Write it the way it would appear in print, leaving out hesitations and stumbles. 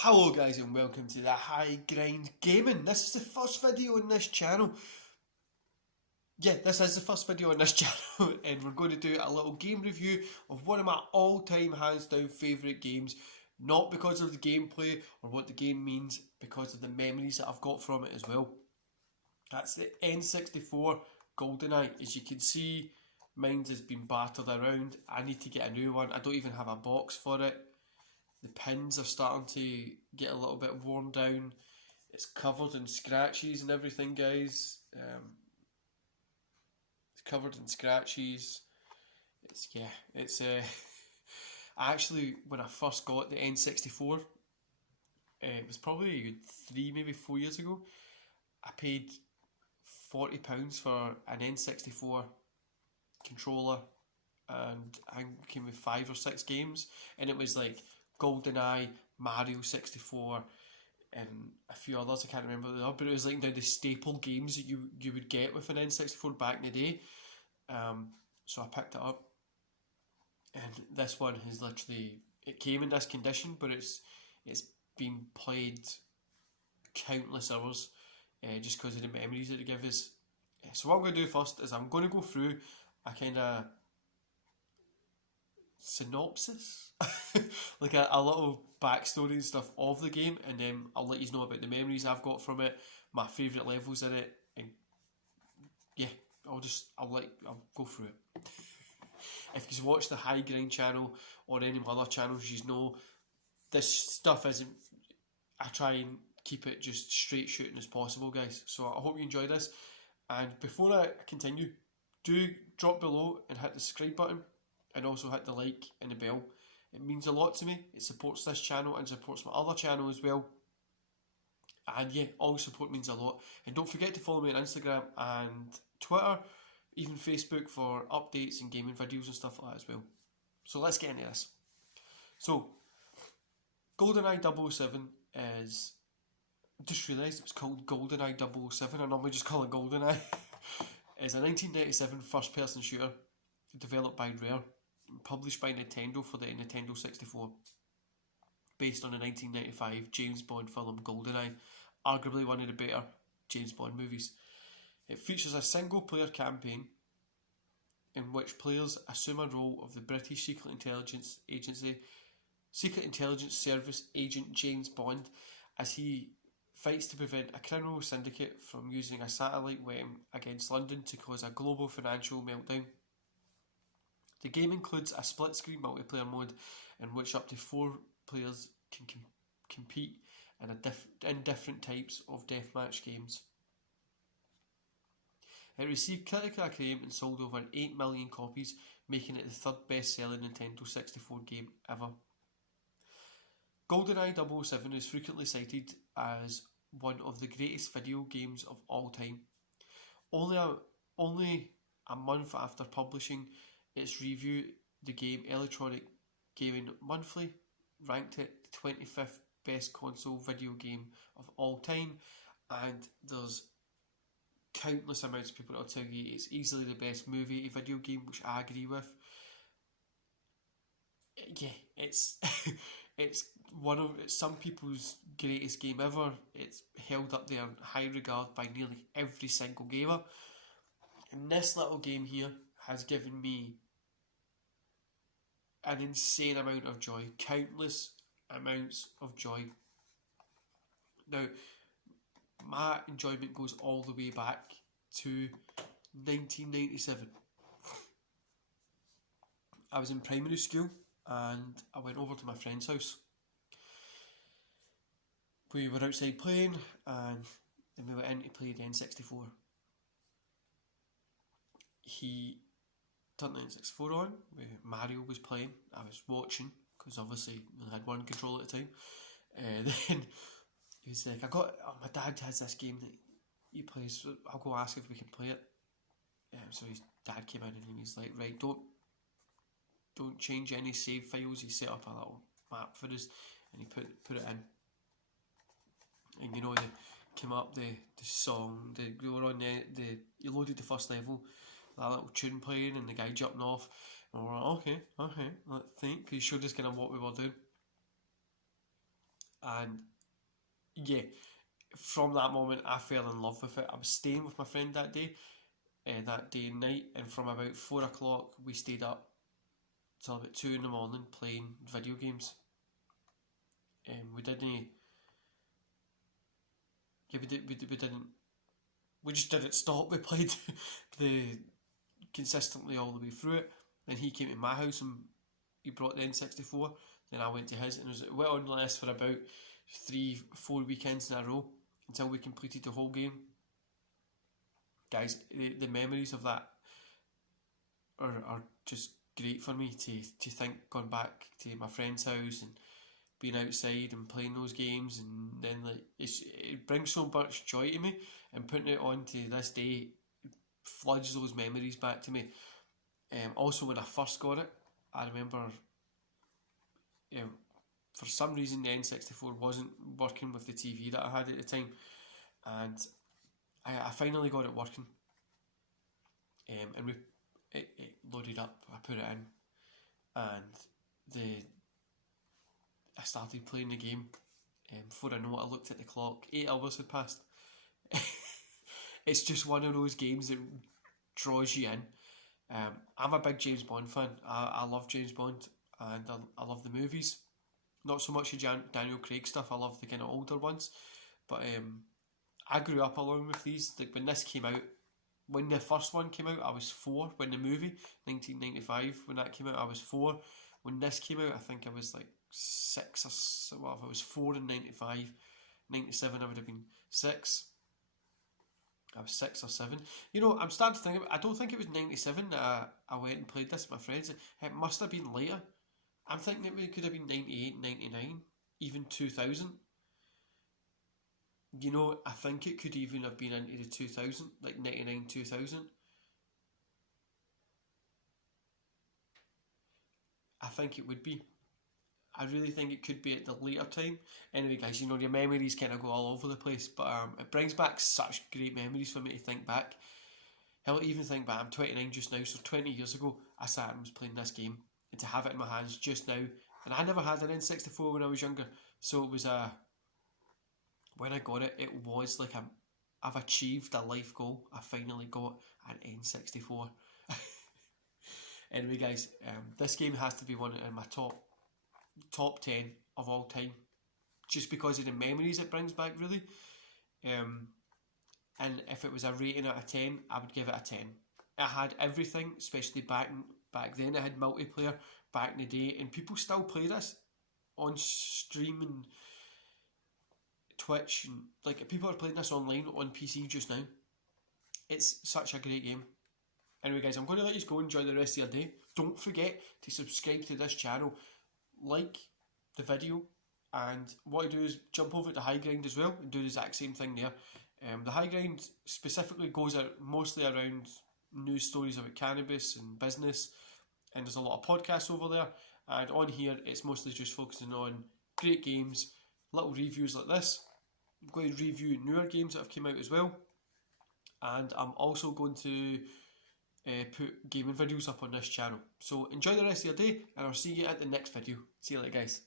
Hello guys and welcome to the High Grind Gaming. This is the first video on this channel. This is the first video on this channel and we're going to do a little game review of one of my all-time hands down favourite games. Not because of the gameplay or what the game means, because of the memories that I've got from it as well. That's the N64 GoldenEye. As you can see, mine has been battered around. I need to get a new one. I don't even have a box for it. The pins are starting to get a little bit worn down. It's covered in scratches and everything, guys. It's covered in scratches. It's actually, when I first got the N64, it was probably 3, maybe 4 years ago. I paid £40 for an N64 controller, and I came with 5 or 6 games, and it was like GoldenEye, Mario 64, and a few others. I can't remember the other, but it was like the staple games that you would get with an N64 back in the day. So I picked it up, and this one has literally, it came in this condition, but it's been played countless hours, just because of the memories that it gives us. So what I'm going to do first is I'm going to go through a kind of synopsis, like a little backstory and stuff of the game, and then I'll let you know about the memories I've got from it, my favourite levels in it, and yeah, I'll go through it. If you watch the High Grind channel or any of my other channels, you know this stuff isn't. I try and keep it just straight shooting as possible, guys. So I hope you enjoy this. And before I continue, do drop below and hit the subscribe button, and also hit the like and the bell. It means a lot to me. It supports this channel and supports my other channel as well. And yeah, all support means a lot. And don't forget to follow me on Instagram and Twitter, even Facebook, for updates and gaming videos and stuff like that as well. So let's get into this. So, GoldenEye 007 is... I just realised it was called GoldenEye 007. I normally just call it GoldenEye. It's a 1997 first-person shooter developed by Rare, published by Nintendo for the Nintendo 64, based on the 1995 James Bond film GoldenEye, arguably one of the better James Bond movies. It features a single-player campaign in which players assume a role of the British Secret Intelligence Service agent James Bond, as he fights to prevent a criminal syndicate from using a satellite weapon against London to cause a global financial meltdown. The game includes a split-screen multiplayer mode in which up to 4 players can compete in different types of deathmatch games. It received critical acclaim and sold over 8 million copies, making it the third best-selling Nintendo 64 game ever. GoldenEye 007 is frequently cited as one of the greatest video games of all time. Only a month after publishing its review, the game Electronic Gaming Monthly ranked it the 25th best console video game of all time, and there's countless amounts of people that'll tell you it's easily the best movie video game, which I agree with. Yeah, it's it's some people's greatest game ever. It's held up there in high regard by nearly every single gamer. And this little game here has given me an insane amount of joy, countless amounts of joy. Now, my enjoyment goes all the way back to 1997. I was in primary school and I went over to my friend's house. We were outside playing, and then we went in to play the N64. He turned the N64 on, Mario was playing, I was watching, because obviously we had one controller at a time. Then he was like, my dad has this game that he plays, so I'll go ask if we can play it. So his dad came in and he's like, right, don't change any save files. He set up a little map for us, and he put it in. And you know, they came up the song, we were on you loaded the first level, that little tune playing and the guy jumping off, and we're like, okay, let's think. He showed us kind of what we were doing. And yeah, from that moment I fell in love with it. I was staying with my friend that day and night, and from about 4 o'clock we stayed up till about 2 in the morning playing video games. We didn't, yeah, we didn't, we just didn't stop. We played the consistently all the way through it. Then he came to my house and he brought the N64. Then I went to his, and it went on like this for about 3-4 weekends in a row until we completed the whole game. Guys, the memories of that are just great for me to think, going back to my friend's house and being outside and playing those games, and then like it brings so much joy to me, and putting it on to this day floods those memories back to me. Also, when I first got it, I remember for some reason the N64 wasn't working with the TV that I had at the time, and I finally got it working. And it loaded up. I put it in, and the I started playing the game. Before I know it, I looked at the clock. 8 hours had passed. It's just one of those games that draws you in. I'm a big James Bond fan. I love James Bond, and I love the movies. Not so much the Daniel Craig stuff. I love the kind of older ones. But I grew up along with these. Like when this came out, when the first one came out, I was 4. When the movie 1995, when that came out, I was 4. When this came out, I think I was like 6 or so. Well, if I was 4 in 95, 97, I would have been 6. I was 6 or 7. You know, I'm starting to think I don't think it was 97 that I went and played this with my friends. It must have been later. I'm thinking it could have been 98, 99, even 2000. You know, I think it could even have been into the 2000, like 99, 2000. I think it would be. I really think it could be at the later time. Anyway, guys, you know, your memories kind of go all over the place, but it brings back such great memories for me to think back. Hell, even think back, I'm 29 just now, so 20 years ago, I sat and was playing this game, and to have it in my hands just now, and I never had an N64 when I was younger, so it was when I got it, it was like I've achieved a life goal. I finally got an N64. Anyway, guys, this game has to be one in my top 10 of all time, just because of the memories it brings back, really. And if it was a rating out of 10, I would give it a 10. It had everything, especially back then. It had multiplayer back in the day, and people still play this on stream and Twitch, and like people are playing this online on PC just now. It's such a great game. Anyway, guys, I'm going to let you go enjoy the rest of your day. Don't forget to subscribe to this channel, like the video, and what I do is jump over to High Grind as well and do the exact same thing there. The High Grind specifically goes out mostly around news stories about cannabis and business, and there's a lot of podcasts over there. And on here, it's mostly just focusing on great games, little reviews like this. I'm going to review newer games that have come out as well, and I'm also going to put gaming videos up on this channel. So enjoy the rest of your day, and I'll see you at the next video. See you later, guys.